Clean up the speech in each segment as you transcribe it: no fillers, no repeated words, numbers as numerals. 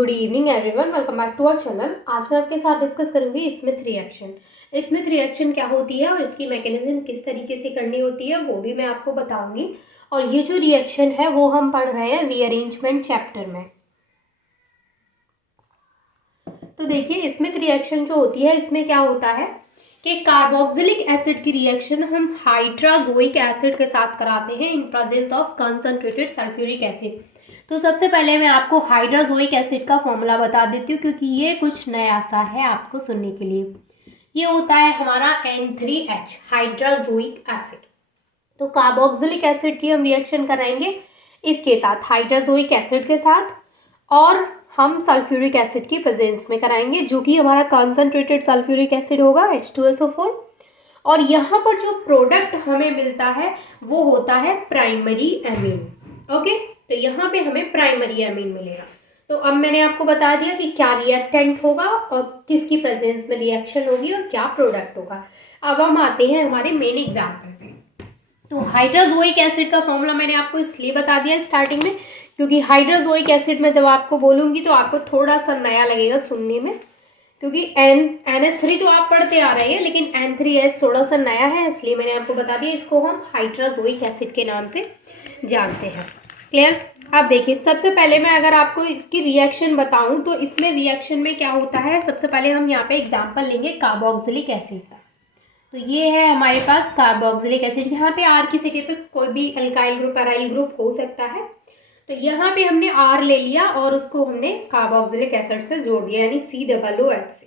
Good evening everyone, welcome back to our channel. आज मैं आपके साथ डिस्कस करूंगी स्मिथ रिएक्शन। स्मिथ रिएक्शन क्या होती है और इसकी मैकेनिज्म किस तरीके से करनी होती है वो भी मैं आपको बताऊंगी। और ये जो रिएक्शन है वो हम पढ़ रहे हैं रीअरेंजमेंट चैप्टर में। तो देखिए, स्मिथ रिएक्शन जो होती है इसमें क्या होता है कि कार्बोक्सिलिक एसिड की रिएक्शन हम हाइड्राजोइक एसिड के साथ कराते हैं in presence of concentrated sulphuric acid. तो सबसे पहले मैं आपको हाइड्राजोइक एसिड का फॉर्मूला बता देती हूँ क्योंकि ये कुछ नया सा है आपको सुनने के लिए। ये होता है हमारा N3H हाइड्राजोइक एसिड। तो कार्बोक्सिलिक एसिड की हम रिएक्शन कराएंगे इसके साथ, हाइड्राजोइक एसिड के साथ, और हम सल्फ्यूरिक एसिड की प्रेजेंस में कराएंगे जो कि हमारा कंसंट्रेटेड सल्फ्यूरिक एसिड होगा H2SO4। और यहाँ पर जो प्रोडक्ट हमें मिलता है वो होता है प्राइमरी एमीन। ओके, तो यहाँ पे हमें प्राइमरी एमीन मिलेगा। तो अब मैंने आपको बता दिया कि क्या रिएक्टेंट होगा और किसकी प्रेजेंस में रिएक्शन होगी और क्या प्रोडक्ट होगा। अब हम आते हैं हमारे मेन एग्जाम्पल पे। तो हाइड्राजोइक एसिड का फॉर्मूला मैंने आपको इसलिए बता दिया स्टार्टिंग में क्योंकि हाइड्राजोइक एसिड में जब आपको बोलूंगी तो आपको थोड़ा सा नया लगेगा सुनने में, क्योंकि NH3 तो आप पढ़ते आ रहे हैं लेकिन N3H थोड़ा सा नया है, इसलिए मैंने आपको बता दिया। इसको हम हाइड्राजोइक एसिड के नाम से जानते हैं। क्लियर? अब देखिए, सबसे पहले मैं अगर आपको इसकी रिएक्शन बताऊं तो इसमें रिएक्शन में क्या होता है, सबसे पहले हम यहाँ पे एग्जांपल लेंगे कार्बोक्सिलिक एसिड का। तो ये है हमारे पास कार्बोक्सिलिक एसिड। यहाँ पे R की जगह पे कोई भी अल्काइल ग्रुप, अराइल ग्रुप हो सकता है। तो यहाँ पे हमने R ले लिया और उसको हमने कार्बोक्सिलिक एसिड से जोड़ दिया, यानी COOH से।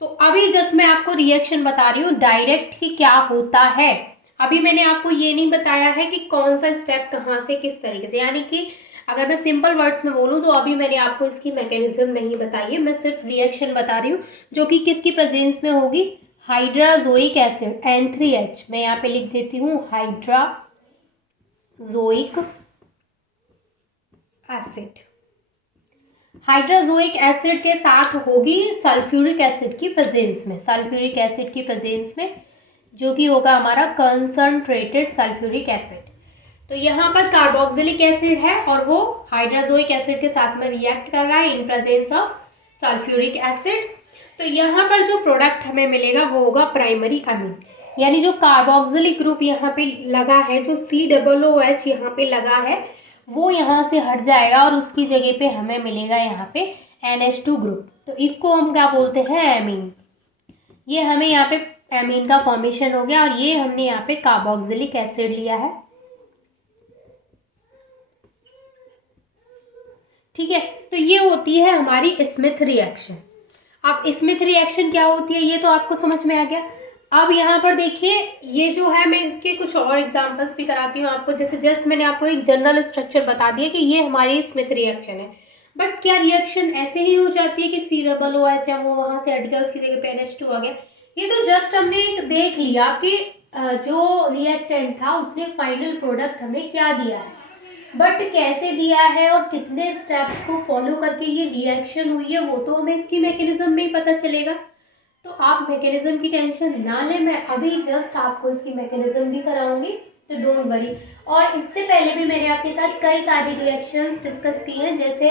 तो अभी जस्ट मैं आपको रिएक्शन बता रही हूँ डायरेक्ट कि क्या होता है। अभी मैंने आपको ये नहीं बताया है कि कौन सा स्टेप कहाँ से किस तरीके से, यानी कि अगर मैं सिंपल वर्ड्स में बोलूँ तो अभी मैंने आपको इसकी मैकेनिज्म नहीं बताई है, मैं सिर्फ रिएक्शन बता रही हूँ जो कि किसकी प्रेजेंस में होगी, हाइड्राजोइक एसिड N3H। मैं यहाँ पे लिख देती हूँ हाइड्राजोइक एसिड। हाइड्राजोइक एसिड के साथ होगी सल्फ्यूरिक एसिड की प्रेजेंस में, सल्फ्यूरिक एसिड की प्रेजेंस में, जो कि होगा हमारा कंसंट्रेटेड सल्फ्यूरिक एसिड। तो यहाँ पर कार्बोक्सिलिक एसिड है और वो हाइड्राजोइक एसिड के साथ में रिएक्ट कर रहा है in presence of sulphuric acid. तो यहाँ पर जो प्रोडक्ट हमें मिलेगा वो होगा प्राइमरी अमीन, यानी जो कार्बोक्सिलिक ग्रुप यहाँ पे लगा है, जो COOH यहाँ पे लगा है, वो यहाँ से हट जाएगा और उसकी जगह पे हमें मिलेगा यहाँ पे NH2 ग्रुप। तो इसको हम क्या बोलते हैं, एमीन। ये हमें यहाँ पे एमीन का फॉर्मेशन हो गया और ये हमने यहाँ पे कार्बोक्सिलिक एसिड लिया है। ठीक है, तो ये होती है हमारी स्मिथ रिएक्शन। अब स्मिथ रिएक्शन क्या होती है ये तो आपको समझ में आ गया। अब यहाँ पर देखिए, ये जो है मैं इसके कुछ और एग्जांपल्स भी कराती हूँ आपको। जैसे जस्ट मैंने आपको एक जनरल स्ट्रक्चर बता दिया कि ये हमारी स्मिथ रिएक्शन है, बट क्या रिएक्शन ऐसे ही हो जाती है कि COOH है वो वहां से हट गया, उसकी जगह पे NH2 आ गया? ये तो जस्ट हमने एक देख लिया कि जो रिएक्टेंट था उसने फाइनल प्रोडक्ट हमें क्या दिया है, बट कैसे दिया है और कितने स्टेप्स को फॉलो करके ये रिएक्शन हुई है वो तो हमें इसकी मैकेनिज्म में ही पता चलेगा। तो आप मैकेनिज्म की टेंशन ना लें, मैं अभी जस्ट आपको इसकी मैकेनिज्म भी कराऊंगी, तो डोंट वरी। और इससे पहले भी मैंने आपके साथ कई सारी रिएक्शंस डिस्कस की हैं, जैसे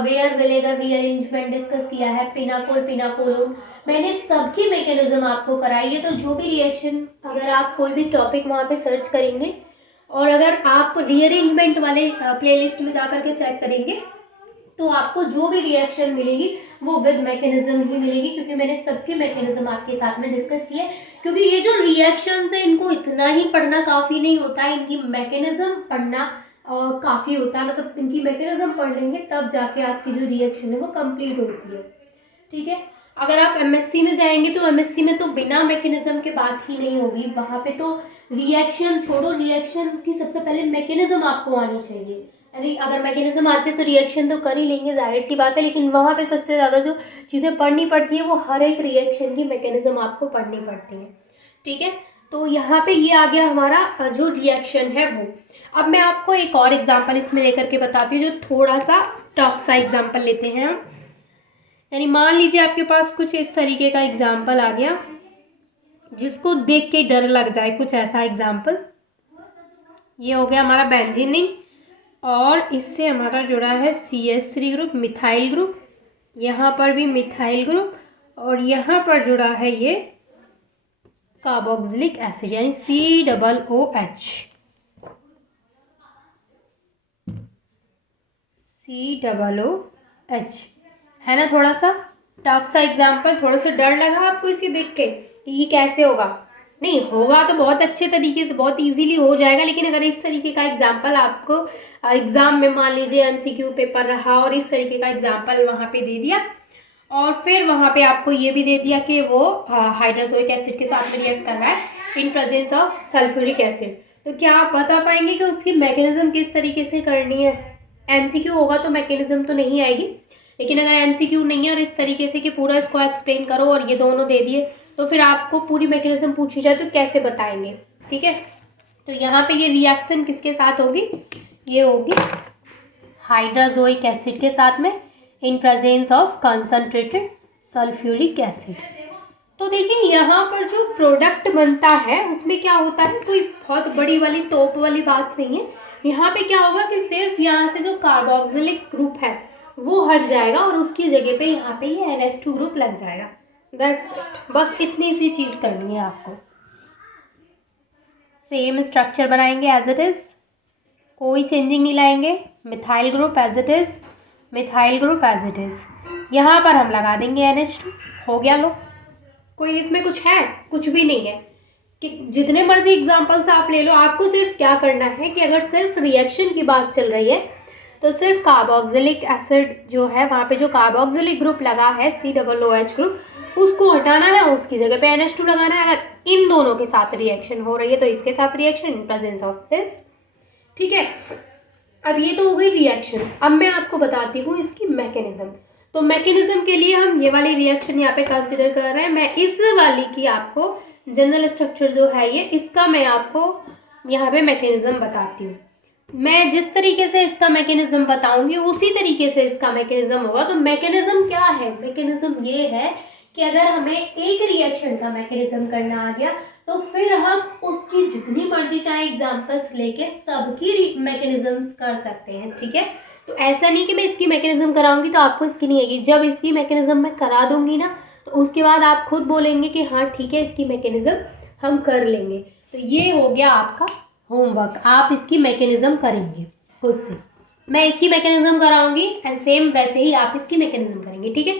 वेयर विनेगर रीअरेंजमेंट डिस्कस किया है, पिनाकोल पिनाकोलोन, मैंने सबकी मैकेनिज्म आपको कराई है। तो जो भी रिएक्शन, अगर आप कोई भी टॉपिक वहाँ पे सर्च करेंगे और अगर आप रीअरेंजमेंट वाले प्लेलिस्ट में जाकर के चेक करेंगे तो आपको जो भी रिएक्शन मिलेगी वो विद मैकेनिज्म ही मिलेगी, क्योंकि मैंने सबकी मैकेनिज्म आपके साथ में डिस्कस की है। क्योंकि ये जो रिएक्शंस है इनको इतना ही पढ़ना काफ़ी नहीं होता है, इनकी मैकेनिज्म पढ़ना काफ़ी होता है। मतलब इनकी मैकेनिज्म पढ़ लेंगे तब जाके आपकी जो रिएक्शन है वो कंप्लीट होती है। ठीक है, अगर आप MSc में जाएंगे तो MSc में तो बिना मैकेनिज्म के बात ही नहीं होगी, वहाँ पे तो रिएक्शन छोड़ो, रिएक्शन की सबसे पहले मैकेनिज्म आपको आनी चाहिए। अरे अगर मैकेनिज्म आती है तो रिएक्शन तो कर ही लेंगे, जाहिर सी बात है, लेकिन वहाँ पे सबसे ज़्यादा जो चीज़ें पढ़नी पड़ती है वो हर एक रिएक्शन की मैकेनिज्म आपको पढ़नी पड़ती है। ठीक है, तो यहाँ पे ये आ गया हमारा जो रिएक्शन है वो। अब मैं आपको एक और एग्जाम्पल इसमें लेकर के बताती हूँ जो थोड़ा सा टफ सा एग्जाम्पल लेते हैं हम। यानी मान लीजिए आपके पास कुछ इस तरीके का एग्जाम्पल आ गया जिसको देख के डर लग जाए, कुछ ऐसा एग्जाम्पल। ये हो गया हमारा बेंजीनिन और इससे हमारा जुड़ा है CH3 ग्रुप, मिथाइल ग्रुप। यहाँ पर भी मिथाइल ग्रुप, और यहाँ पर जुड़ा है ये कार्बोक्सिलिक एसिड यानी COOH। COOH है ना। थोड़ा सा टफ सा एग्जाम्पल, थोड़ा सा डर लगा आपको इसे देख के कि ये कैसे होगा? नहीं होगा तो बहुत अच्छे तरीके से, बहुत इजीली हो जाएगा। लेकिन अगर इस तरीके का एग्जाम्पल आपको एग्जाम में मान लीजिए MCQ पेपर रहा और इस तरीके का एग्जाम्पल वहाँ पे दे दिया, और फिर वहाँ पे आपको ये भी दे दिया कि वो हाइड्रोजोइक एसिड के साथ में रिएक्ट कर रहा है in presence of sulphuric acid, तो क्या आप बता पाएंगे कि उसकी मैकेनिज्म किस तरीके से करनी है? MCQ होगा तो मैकेनिज्म तो नहीं आएगी, लेकिन अगर MCQ नहीं है और इस तरीके से कि पूरा इसको एक्सप्लेन करो और ये दोनों दे दिए, तो फिर आपको पूरी मैकेनिज्म पूछी जाए तो कैसे बताएंगे? ठीक है, तो यहाँ पे ये रिएक्शन किसके साथ होगी? ये होगी हाइड्रोजोइक एसिड के साथ में in presence of concentrated sulphuric acid. तो देखिए यहाँ पर जो प्रोडक्ट बनता है उसमें क्या होता है, कोई बहुत बड़ी वाली तोप वाली बात नहीं है। यहाँ पे क्या होगा कि सिर्फ यहाँ से जो कार्बोक्सिलिक ग्रुप है वो हट जाएगा और उसकी जगह पे यहाँ पे ये NH2 ग्रुप लग जाएगा। दैट्स इट, बस इतनी सी चीज़ करनी है आपको। सेम स्ट्रक्चर बनाएंगे एज इट इज़, कोई चेंजिंग नहीं लाएंगे। Methyl group as it is, methyl group as it is. यहाँ पर हम लगा देंगे NH2, हो गया। लो, कोई इसमें कुछ है? कुछ भी नहीं है कि जितने मर्जी एग्जांपल्स आप ले लो, आपको सिर्फ क्या करना है कि अगर सिर्फ रिएक्शन की बात चल रही है तो सिर्फ कार्बोक्सिलिक एसिड जो है वहाँ पे जो कार्बोक्सिलिक ग्रुप लगा है COOH ग्रुप, उसको हटाना है, उसकी जगह पे NH2 लगाना है। अगर इन दोनों के साथ रिएक्शन हो रही है तो इसके साथ reaction in presence of this. ठीक है, अब ये तो हो गई रिएक्शन। अब मैं आपको बताती हूँ इसकी मैकेनिज्म। तो मैकेनिज्म के लिए हम ये वाली रिएक्शन यहाँ पे कंसिडर कर रहे हैं। मैं इस वाली की आपको जनरल स्ट्रक्चर जो है ये, इसका मैं आपको यहाँ पे मैकेनिज्म बताती हूँ। मैं जिस तरीके से इसका मैकेनिज्म बताऊंगी उसी तरीके से इसका मैकेनिज्म होगा। तो मैकेनिज्म क्या है? मैकेनिज्म ये है कि अगर हमें एक रिएक्शन का मैकेनिज्म करना आ गया तो फिर हम उसकी जितनी मर्जी चाहे एग्जांपल्स लेके सबकी मैकेनिज्म्स कर सकते हैं। ठीक है, तो ऐसा नहीं कि मैं इसकी मैकेनिज्म कराऊंगी तो आपको इसकी नहीं आएगी। जब इसकी मैकेनिज्म मैं करा दूंगी ना तो उसके बाद आप खुद बोलेंगे कि हाँ ठीक है इसकी मैकेनिज्म हम कर लेंगे। तो ये हो गया आपका होमवर्क, आप इसकी मैकेनिज्म करेंगे खुद से। मैं इसकी मैकेनिज्म कराऊंगी एंड सेम वैसे ही आप इसकी मैकेनिज्म करेंगे। ठीक है,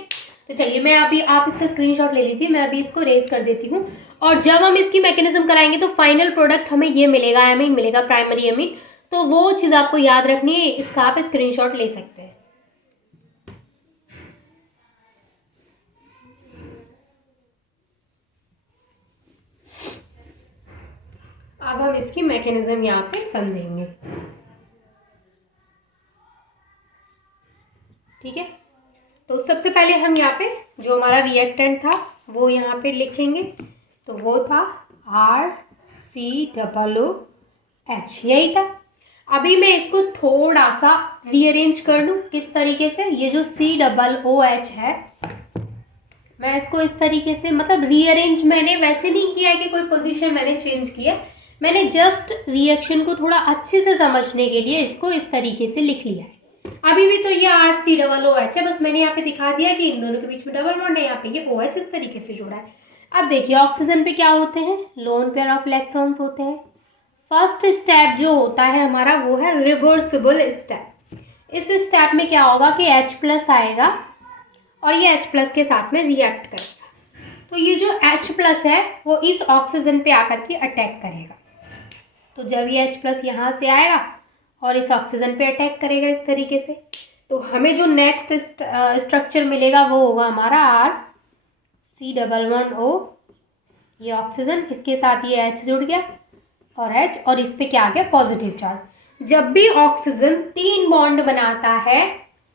तो चलिए मैं अभी, आप इसका स्क्रीनशॉट ले लीजिए, मैं अभी इसको रेज कर देती हूँ। और जब हम इसकी मैकेनिज्म कराएंगे तो फाइनल प्रोडक्ट हमें ये मिलेगा, एमीन मिलेगा, प्राइमरी एमीन। तो वो चीज़ आपको याद रखनी है, इसका आप स्क्रीनशॉट ले सकते हैं। अब हम इसकी मैकेनिज्म यहाँ पे समझेंगे। ठीक है, तो सबसे पहले हम यहाँ पे जो हमारा रिएक्टेंट था वो यहाँ पे लिखेंगे। तो वो था RCOOH, यही था। अभी मैं इसको थोड़ा सा रीअरेंज कर लूँ। किस तरीके से? ये जो COOH है मैं इसको इस तरीके से, मतलब रीअरेंज मैंने वैसे नहीं किया है कि कोई पोजीशन मैंने चेंज किया, मैंने जस्ट रिएक्शन को थोड़ा अच्छे से समझने के लिए इसको इस तरीके से लिख लिया है। अभी भी तो ये RCOOH है, बस मैंने यहाँ पे दिखा दिया कि इन दोनों के बीच में डबल बॉन्ड है, यहाँ पे ये OH इस तरीके से जुड़ा है। अब देखिए ऑक्सीजन पे क्या होते हैं? लोन पेयर ऑफ इलेक्ट्रॉन्स होते हैं। फर्स्ट स्टेप जो होता है हमारा वो है रिवर्सिबल स्टेप। इस स्टेप में क्या होगा कि H+ आएगा और ये H+ के साथ में रिएक्ट करेगा। तो ये जो H+ है वो इस ऑक्सीजन पे आकर के अटैक करेगा। तो जब ये H+ यहाँ से आएगा और इस ऑक्सीजन पे अटैक करेगा इस तरीके से, तो हमें जो नेक्स्ट स्ट्रक्चर मिलेगा वो होगा हमारा RC11O। ये ऑक्सीजन, इसके साथ ये H जुड़ गया और H, और इस पे क्या आ गया? Positive charge. जब भी ऑक्सीजन 3 बॉन्ड बनाता है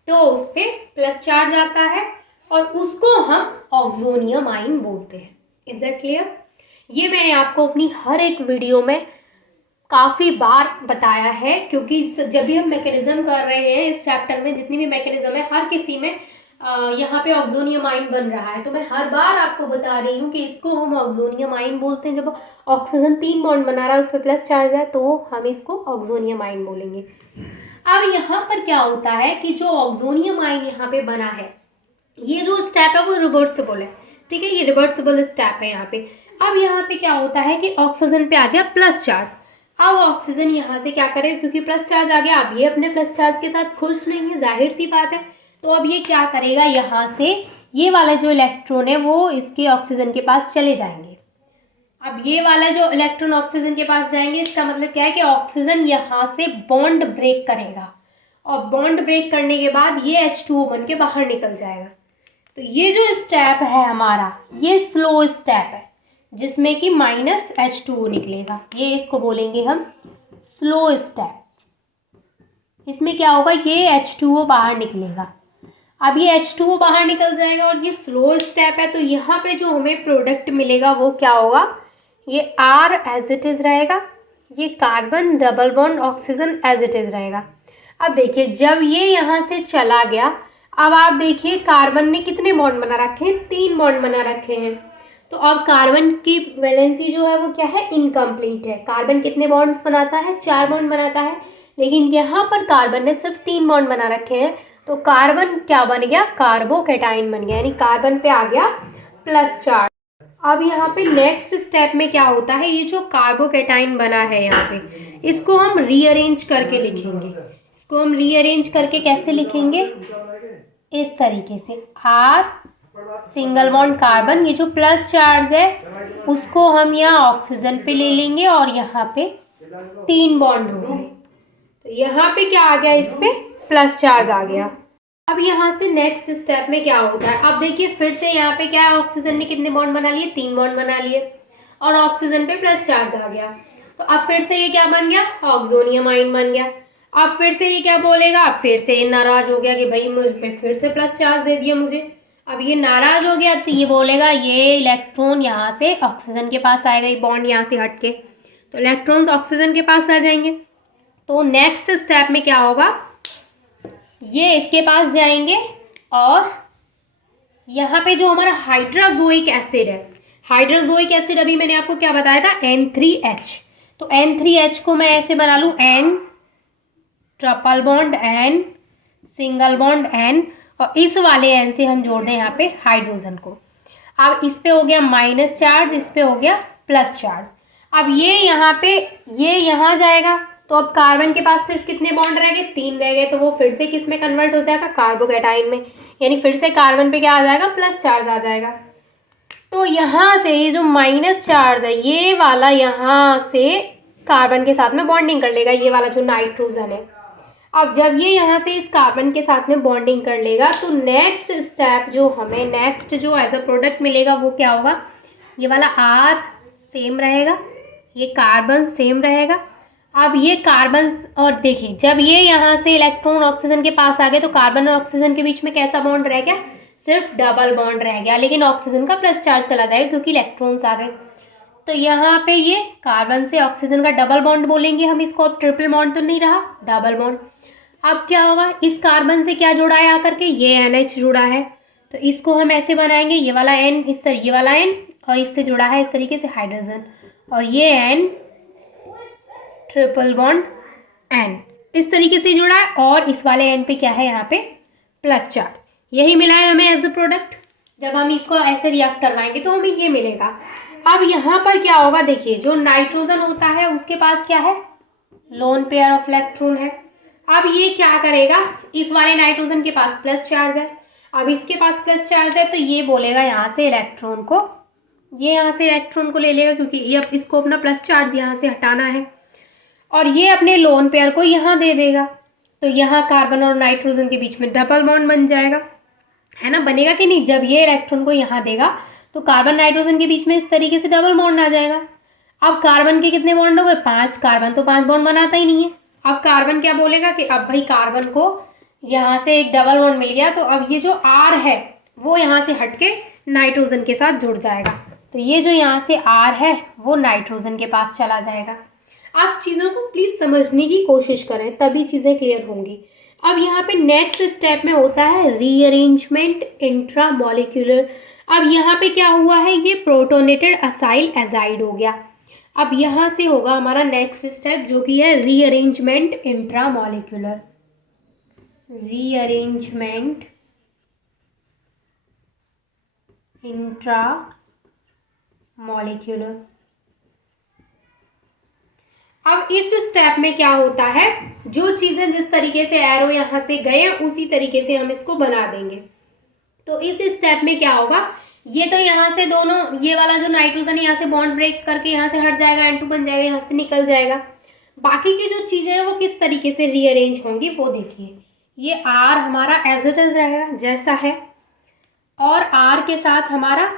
तो उस पर प्लस चार्ज आता है और उसको हम ऑक्सोनियम आयन बोलते हैं। Is that clear? ये मैंने आपको अपनी हर एक वीडियो में काफ़ी बार बताया है, क्योंकि जब भी हम मैकेनिज्म कर रहे हैं इस चैप्टर में, जितनी भी मैकेनिज्म है हर किसी में यहाँ पे ऑक्सोनियम आयन बन रहा है। तो मैं हर बार आपको बता रही हूँ कि इसको हम ऑक्सोनियम आयन बोलते हैं। जब ऑक्सीजन 3 बॉन्ड बना रहा है उस पर प्लस चार्ज है तो हम इसको ऑक्सोनियम आयन बोलेंगे। अब यहाँ पर क्या होता है कि जो ऑक्सोनियम आयन यहाँ पे बना है ये जो स्टेप है वो रिवर्सिबल है, ठीक है, ये रिवर्सिबल स्टेप है यहाँ पे। अब यहाँ पे क्या होता है कि ऑक्सीजन पे आ गया प्लस चार्ज। अब ऑक्सीजन यहाँ से क्या करे, क्योंकि प्लस चार्ज आ गया, अब ये अपने प्लस चार्ज के साथ खुश नहीं है, जाहिर सी बात है। तो अब ये क्या करेगा, यहाँ से ये वाला जो इलेक्ट्रॉन है वो इसके ऑक्सीजन के पास चले जाएंगे। अब ये वाला जो इलेक्ट्रॉन ऑक्सीजन के पास जाएंगे, इसका मतलब क्या है कि ऑक्सीजन यहाँ से बॉन्ड ब्रेक करेगा, और बॉन्ड ब्रेक करने के बाद ये H2O बन के बाहर निकल जाएगा। तो ये जो स्टेप है हमारा, ये स्लो स्टेप है, जिसमें कि -H2O निकलेगा, ये इसको बोलेंगे हम स्लो स्टेप। इसमें क्या होगा, ये H2O बाहर निकलेगा। अब ये H2O बाहर निकल जाएगा और ये स्लो स्टेप है, तो यहाँ पे जो हमें प्रोडक्ट मिलेगा वो क्या होगा, ये R एज इट इज़ रहेगा, ये carbon double bond oxygen as it is रहेगा। अब देखिए जब ये यहाँ से चला गया, अब आप देखिए कार्बन ने कितने बॉन्ड बना रखे हैं, 3 बॉन्ड बना रखे हैं। तो अब कार्बन की वैलेंसी जो है वो क्या है, इनकम्प्लीट है। कार्बन कितने बॉन्ड्स बनाता है, 4 बॉन्ड बनाता है, लेकिन यहाँ पर कार्बन ने सिर्फ 3 बॉन्ड बना रखे हैं। तो कार्बन क्या बन गया, कार्बोकैटायन बन गया, यानी कार्बन पे आ गया प्लस चार्ज। अब यहाँ पे नेक्स्ट स्टेप में क्या होता है, ये जो कार्बोकैटायन बना है यहाँ पे, इसको हम रीअरेंज करके लिखेंगे। इसको हम रीअरेंज करके कैसे लिखेंगे, इस तरीके से, R सिंगल बॉन्ड कार्बन, ये जो प्लस चार्ज है उसको हम यहाँ ऑक्सीजन पे ले लेंगे और यहाँ पे 3 बॉन्ड हो गए। तो यहाँ पे क्या आ गया, इस पे प्लस चार्ज आ गया। अब यहाँ से नेक्स्ट स्टेप में क्या होता है, अब देखिए फिर से यहाँ पे क्या है, ऑक्सीजन ने कितने बॉन्ड बना लिए, 3 बॉन्ड बना लिए, और ऑक्सीजन पे प्लस चार्ज आ गया। तो अब फिर से ये क्या बन गया, ऑक्सोनियम आयन बन गया। अब फिर से ये क्या बोलेगा, अब फिर से ये नाराज हो गया कि भाई मुझ पे फिर से प्लस चार्ज दे दिया मुझे। अब ये नाराज हो गया, तो ये बोलेगा ये इलेक्ट्रॉन यहाँ से ऑक्सीजन के पास आएगा, ये बॉन्ड यहाँ से हट के, तो इलेक्ट्रॉन्स ऑक्सीजन के पास आ जाएंगे। तो नेक्स्ट स्टेप में क्या होगा, ये इसके पास जाएंगे और यहाँ पे जो हमारा हाइड्रोजोइक एसिड है, हाइड्रोजोइक एसिड अभी मैंने आपको क्या बताया था, N3H। तो N3H को मैं ऐसे बना लूँ, N triple bond N single bond N, और इस वाले N से हम जोड़ दें यहाँ पे हाइड्रोजन को। अब इस पे हो गया माइनस चार्ज, इस पे हो गया प्लस चार्ज। अब ये यहाँ पे, ये यहाँ जाएगा, तो अब कार्बन के पास सिर्फ कितने बॉन्ड रह गए, 3 रह गए, तो वो फिर से किस में कन्वर्ट हो जाएगा, कार्बोकैटायन में, यानी फिर से कार्बन पे क्या आ जाएगा, प्लस चार्ज आ जाएगा। तो यहाँ से ये जो माइनस चार्ज है, ये वाला यहाँ से कार्बन के साथ में बॉन्डिंग कर लेगा, ये वाला जो नाइट्रोजन है। अब जब ये यहाँ से इस कार्बन के साथ में बॉन्डिंग कर लेगा, तो नेक्स्ट स्टेप जो हमें नेक्स्ट जो एज अ प्रोडक्ट मिलेगा वो क्या होगा, ये वाला R सेम रहेगा, ये कार्बन सेम रहेगा। अब ये कार्बन, और देखिए जब ये यहाँ से इलेक्ट्रॉन ऑक्सीजन के पास आ गए, तो कार्बन और ऑक्सीजन के बीच में कैसा बॉन्ड रह गया, सिर्फ डबल बॉन्ड रह गया, लेकिन ऑक्सीजन का प्लस चार्ज चला जाएगा क्योंकि इलेक्ट्रॉन्स आ गए। तो यहाँ पे ये कार्बन से ऑक्सीजन का डबल बॉन्ड बोलेंगे हम इसको, अब ट्रिपल बॉन्ड तो नहीं रहा, डबल बॉन्ड। अब क्या होगा, इस कार्बन से क्या जुड़ा है आकर के, ये NH जुड़ा है, तो इसको हम ऐसे बनाएंगे, ये वाला N इस तरह, ये वाला N, और इससे जुड़ा है इस तरीके से हाइड्रोजन, और ये N ट्रिपल बॉन्ड N इस तरीके से जुड़ा है, और इस वाले N पे क्या है, यहाँ पे प्लस चार्ज। यही मिला है हमें एज अ प्रोडक्ट। जब हम इसको ऐसे रिएक्ट करवाएंगे तो हमें ये मिलेगा। अब यहाँ पर क्या होगा, देखिए जो नाइट्रोजन होता है उसके पास क्या है, लोन पेयर ऑफ इलेक्ट्रॉन है। अब ये क्या करेगा, इस वाले नाइट्रोजन के पास प्लस चार्ज है, अब इसके पास प्लस चार्ज है, तो ये बोलेगा यहाँ से इलेक्ट्रॉन को, ये यहाँ से इलेक्ट्रॉन को ले लेगा, क्योंकि ये अब इसको अपना प्लस चार्ज यहाँ से हटाना है, और ये अपने लोन पेयर को यहाँ दे देगा। तो यहाँ कार्बन और नाइट्रोजन के बीच में डबल बॉन्ड बन जाएगा, है ना, बनेगा कि नहीं। जब ये इलेक्ट्रॉन को यहाँ देगा तो कार्बन नाइट्रोजन के बीच में इस तरीके से डबल बॉन्ड आ जाएगा। अब कार्बन के कितने बॉन्ड हो गए, 5, कार्बन तो 5 बॉन्ड बनाता ही नहीं है। अब कार्बन क्या बोलेगा कि अब भाई कार्बन को यहाँ से एक डबल बॉन्ड मिल गया, तो अब ये जो R है वो यहाँ से हटके नाइट्रोजन के साथ जुड़ जाएगा, तो ये जो यहाँ से R है वो नाइट्रोजन के पास चला जाएगा। आप चीज़ों को प्लीज़ समझने की कोशिश करें, तभी चीज़ें क्लियर होंगी। अब यहाँ पे नेक्स्ट स्टेप में होता है रीअरेंजमेंट इंट्रामॉलिक्यूलर। अब यहाँ पे क्या हुआ है, ये प्रोटोनेटेड असाइल एजाइड हो गया। अब यहाँ से होगा हमारा नेक्स्ट स्टेप जो कि है rearrangement intramolecular. Rearrangement intra molecular. अब इस स्टेप में क्या होता है, जो चीजें जिस तरीके से एरो यहां से गए उसी तरीके से हम इसको बना देंगे। तो इस स्टेप में क्या होगा, ये तो यहाँ से दोनों, ये वाला जो नाइट्रोजन है यहाँ से बॉन्ड ब्रेक करके यहाँ से हट जाएगा, N2 बन जाएगा, यहाँ से निकल जाएगा। बाकी की जो चीजें हैं वो किस तरीके से रीअरेंज होंगी वो देखिए। ये R हमारा एज इट इज रहेगा जैसा है, और R के साथ हमारा,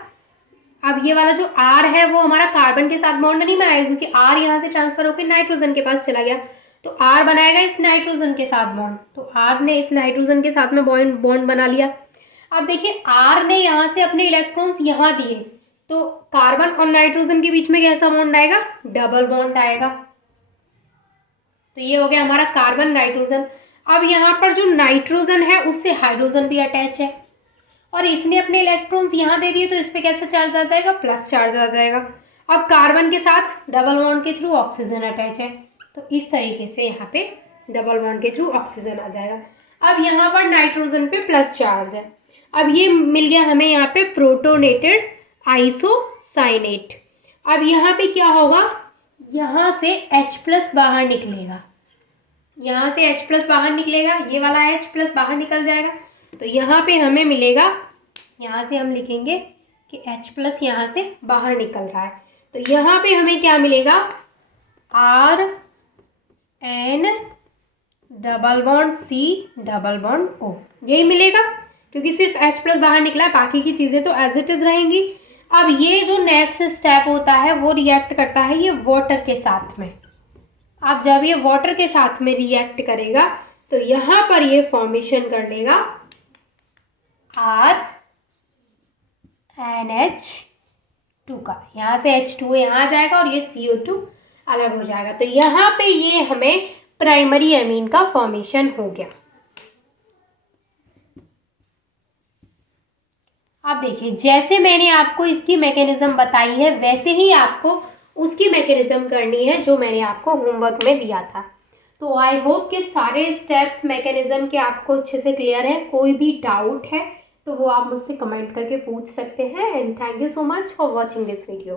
अब ये वाला जो R है वो हमारा कार्बन के साथ बॉन्ड नहीं बनाएगा, क्योंकि R यहाँ से ट्रांसफर होकर नाइट्रोजन के पास चला गया, तो R बनाएगा इस नाइट्रोजन के साथ बॉन्ड। तो R ने इस नाइट्रोजन के साथ में बॉन्ड बना लिया। अब देखिए R ने यहाँ से अपने इलेक्ट्रॉन्स यहाँ दिए, तो कार्बन और नाइट्रोजन के बीच में कैसा बॉन्ड आएगा, डबल बॉन्ड आएगा। तो ये हो गया हमारा कार्बन नाइट्रोजन। अब यहाँ पर जो नाइट्रोजन है उससे हाइड्रोजन भी अटैच है, और इसने अपने इलेक्ट्रॉन्स यहाँ दे दिए, तो इस पे कैसा चार्ज आ जाएगा, प्लस चार्ज आ जाएगा। अब कार्बन के साथ डबल बॉन्ड के थ्रू ऑक्सीजन अटैच है, तो इस तरीके से यहाँ पे डबल बॉन्ड के थ्रू ऑक्सीजन आ जाएगा। अब यहाँ पर नाइट्रोजन पे प्लस चार्ज है। अब ये मिल गया हमें यहाँ पे प्रोटोनेटेड आइसोसाइनेट। अब यहाँ पे क्या होगा, यहाँ से H+ बाहर निकलेगा, यहाँ से H+ बाहर निकलेगा, ये वाला H+ बाहर निकल जाएगा, तो यहाँ पे हमें मिलेगा, यहाँ से हम लिखेंगे कि H+ यहाँ से बाहर निकल रहा है, तो यहाँ पे हमें क्या मिलेगा, RN double bond C double bond O, यही मिलेगा, क्योंकि सिर्फ H+ बाहर निकला है, बाकी की चीज़ें तो एज इट इज़ रहेंगी। अब ये जो नेक्स्ट स्टेप होता है वो रिएक्ट करता है ये वाटर के साथ में। अब जब ये वाटर के साथ में रिएक्ट करेगा तो यहाँ पर ये फॉर्मेशन कर लेगा RNH2 का, यहाँ से H2 यहाँ आ जाएगा और ये CO2 अलग हो जाएगा, तो यहाँ पे ये हमें प्राइमरी एमीन का फॉर्मेशन हो गया। अब देखिए, जैसे मैंने आपको इसकी मैकेनिज्म बताई है वैसे ही आपको उसकी मैकेनिज्म करनी है जो मैंने आपको होमवर्क में दिया था। तो आई होप कि सारे स्टेप्स मैकेनिज्म के आपको अच्छे से क्लियर है। कोई भी डाउट है तो वो आप मुझसे कमेंट करके पूछ सकते हैं। And thank you so much for watching this video.